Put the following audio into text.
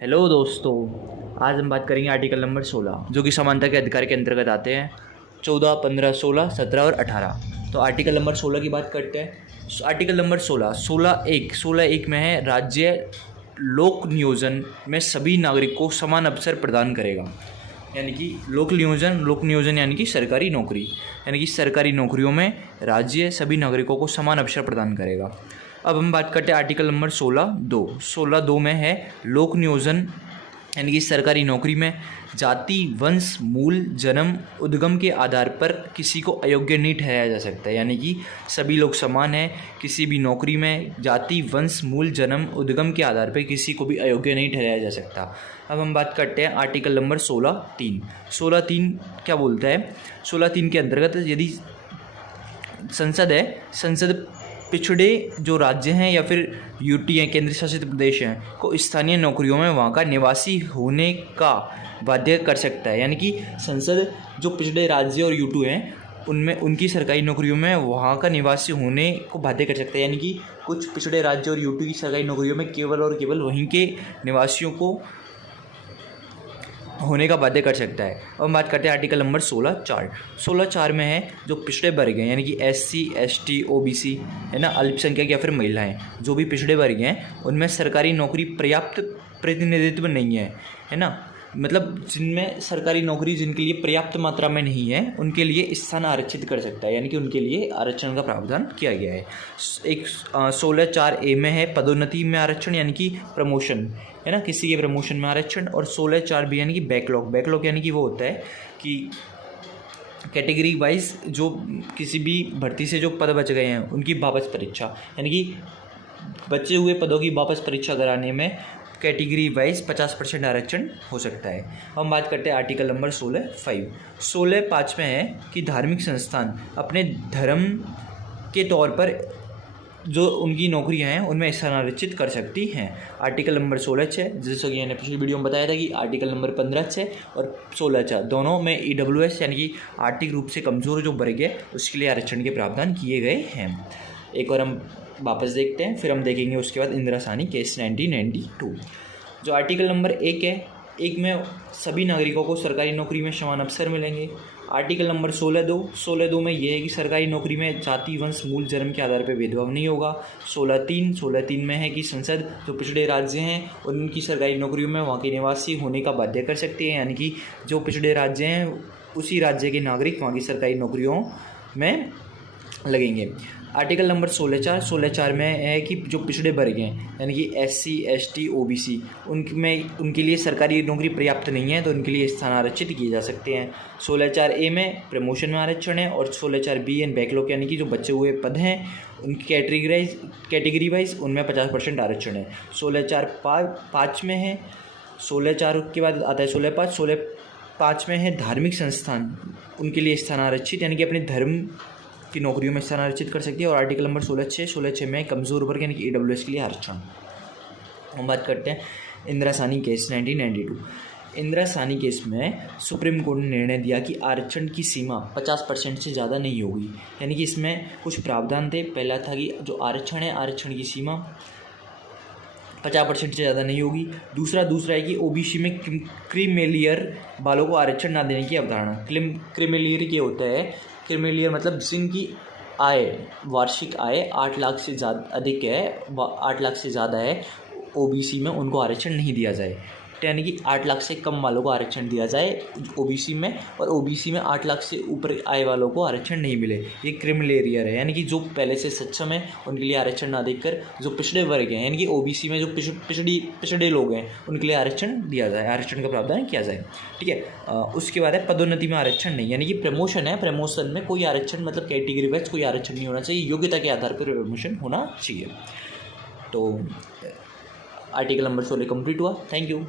Hello दोस्तों, आज हम बात करेंगे आर्टिकल नंबर 16 जो कि समानता के अधिकार के अंतर्गत आते हैं। 14, 15, 16, 17 और 18। तो आर्टिकल नंबर 16 की बात करते हैं। आर्टिकल नंबर 16, 16(1) में है राज्य लोक नियोजन में सभी नागरिकों को समान अवसर प्रदान करेगा। यानी कि लोक नियोजन यानी कि सरकारी नौकरी, यानी कि सरकारी नौकरियों में राज्य सभी नागरिकों को समान अवसर प्रदान करेगा। अब हम बात करते हैं आर्टिकल नंबर 16(2). 16(2) में है लोक नियोजन यानी कि सरकारी नौकरी में जाति, वंश, मूल, जन्म, उद्गम के आधार पर किसी को अयोग्य नहीं ठहराया जा सकता है। यानी कि सभी लोग समान हैं, किसी भी नौकरी में जाति, वंश, मूल, जन्म, उद्गम के आधार पर किसी को भी अयोग्य नहीं ठहराया जा सकता। अब हम बात करते हैं आर्टिकल नंबर 16(3). 16(3) क्या बोलता है? 16(3) के अंतर्गत यदि संसद पिछड़े जो राज्य हैं या फिर यूटी हैं, केंद्र शासित प्रदेश हैं, को स्थानीय नौकरियों में वहाँ का निवासी होने का बाध्य कर सकता है। यानी कि संसद जो पिछड़े राज्य और यूटी हैं उनमें उनकी सरकारी नौकरियों में वहाँ का निवासी होने को बाध्य कर सकता है। यानी कि कुछ पिछड़े राज्य और यूटी की सरकारी नौकरियों में केवल और केवल वहीं के निवासियों को होने का बाध्य कर सकता है। अब हम बात करते हैं आर्टिकल नंबर 16(4). 16(4) में है जो पिछड़े वर्ग हैं यानी कि SC, ST, OBC है ना, अल्पसंख्यक या फिर महिलाएं, जो भी पिछड़े वर्ग हैं उनमें सरकारी नौकरी पर्याप्त प्रतिनिधित्व नहीं है ना, मतलब जिनमें सरकारी नौकरी जिनके लिए पर्याप्त मात्रा में नहीं है उनके लिए स्थान आरक्षित कर सकता है। यानी कि उनके लिए आरक्षण का प्रावधान किया गया है। एक 16(4)A में है पदोन्नति में आरक्षण यानी कि प्रमोशन है ना, किसी के प्रमोशन में आरक्षण। और 16(4)B यानी कि बैकलॉग यानी कि वो होता है कि कैटेगरी वाइज जो किसी भी भर्ती से जो पद बच गए हैं उनकी वापस परीक्षा, यानी कि बचे हुए पदों की वापस परीक्षा कराने में कैटेगरी वाइज 50% आरक्षण हो सकता है। हम बात करते हैं आर्टिकल नंबर 16(5). 16(5) में है कि धार्मिक संस्थान अपने धर्म के तौर पर जो उनकी नौकरियां हैं उनमें स्थान आरक्षित कर सकती हैं। आर्टिकल नंबर 16(6), जैसा कि मैंने पिछली वीडियो में बताया था कि आर्टिकल नंबर 15(6) और 16(4) दोनों में EWS यानी कि आर्थिक रूप से कमज़ोर जो वर्ग है उसके लिए आरक्षण के प्रावधान किए गए हैं। एक और हम वापस देखते हैं, फिर हम देखेंगे उसके बाद इंदिरा साहनी केस 1992। जो आर्टिकल नंबर 1 है, 1 में सभी नागरिकों को सरकारी नौकरी में समान अवसर मिलेंगे। आर्टिकल नंबर 16(2) में यह है कि सरकारी नौकरी में जाति, वंश, मूल, जन्म के आधार पर भेदभाव नहीं होगा। 16(3) में है कि संसद जो पिछड़े राज्य हैं उनकी सरकारी नौकरियों में वहाँ के निवासी होने का बाध्य कर सकती है। यानी कि जो पिछड़े राज्य हैं उसी राज्य के नागरिक वहाँ की सरकारी नौकरियों में लगेंगे। आर्टिकल नंबर 16(4) में है कि जो पिछड़े वर्ग हैं यानी कि SC, ST, OBC उनके लिए सरकारी नौकरी पर्याप्त नहीं है तो उनके लिए स्थान आरक्षित किए जा सकते हैं। 16(4)A में प्रमोशन में आरक्षण है और 16(4)B एंड बैकलॉग यानी कि जो बचे हुए पद हैं उनकी कैटेगरी वाइज उनमें 50% आरक्षण है। 16(4)5 में है, 16(4) के बाद आता है 16(5). 16(5) में है धार्मिक संस्थान उनके लिए स्थान आरक्षित यानी कि अपने धर्म की नौकरियों में स्थान आरक्षित कर सकती है। और आर्टिकल नंबर 16(6) में कमज़ोर वर्ग यानी कि EWS के लिए आरक्षण। हम बात करते हैं इंदिरा साहनी केस 1992। इंदिरा साहनी केस में सुप्रीम कोर्ट ने निर्णय दिया कि आरक्षण की सीमा 50% से ज़्यादा नहीं होगी। यानी कि इसमें कुछ प्रावधान थे। पहला था कि जो आरक्षण है, आरक्षण की सीमा 50% से ज़्यादा नहीं होगी। दूसरा है कि OBC में क्रीमेलियर वालों को आरक्षण ना देने की अवधारणा। क्रीमेलियर क्या होता है? क्रीमेलियर मतलब जिनकी आय, वार्षिक आय 8 लाख से अधिक है, 8 लाख से ज़्यादा है, OBC में उनको आरक्षण नहीं दिया जाए। यानी कि 8 लाख से कम वालों को आरक्षण दिया जाए OBC में, और OBC में 8 लाख से ऊपर आय वालों को आरक्षण नहीं मिले। ये क्रिमिनल एरिया है। यानी कि जो पहले से सक्षम है उनके लिए आरक्षण ना देकर जो पिछड़े वर्ग हैं यानी कि OBC में जो पिछड़े लोग हैं उनके लिए आरक्षण दिया जाए, आरक्षण का प्रावधान किया जाए। ठीक है। उसके बाद है पदोन्नति में आरक्षण नहीं, यानी कि प्रमोशन है, प्रमोशन में कोई आरक्षण मतलब कैटेगरी वाइज कोई आरक्षण नहीं होना चाहिए, योग्यता के आधार पर प्रमोशन होना चाहिए। तो आर्टिकल नंबर 16 कंप्लीट हुआ। Thank you.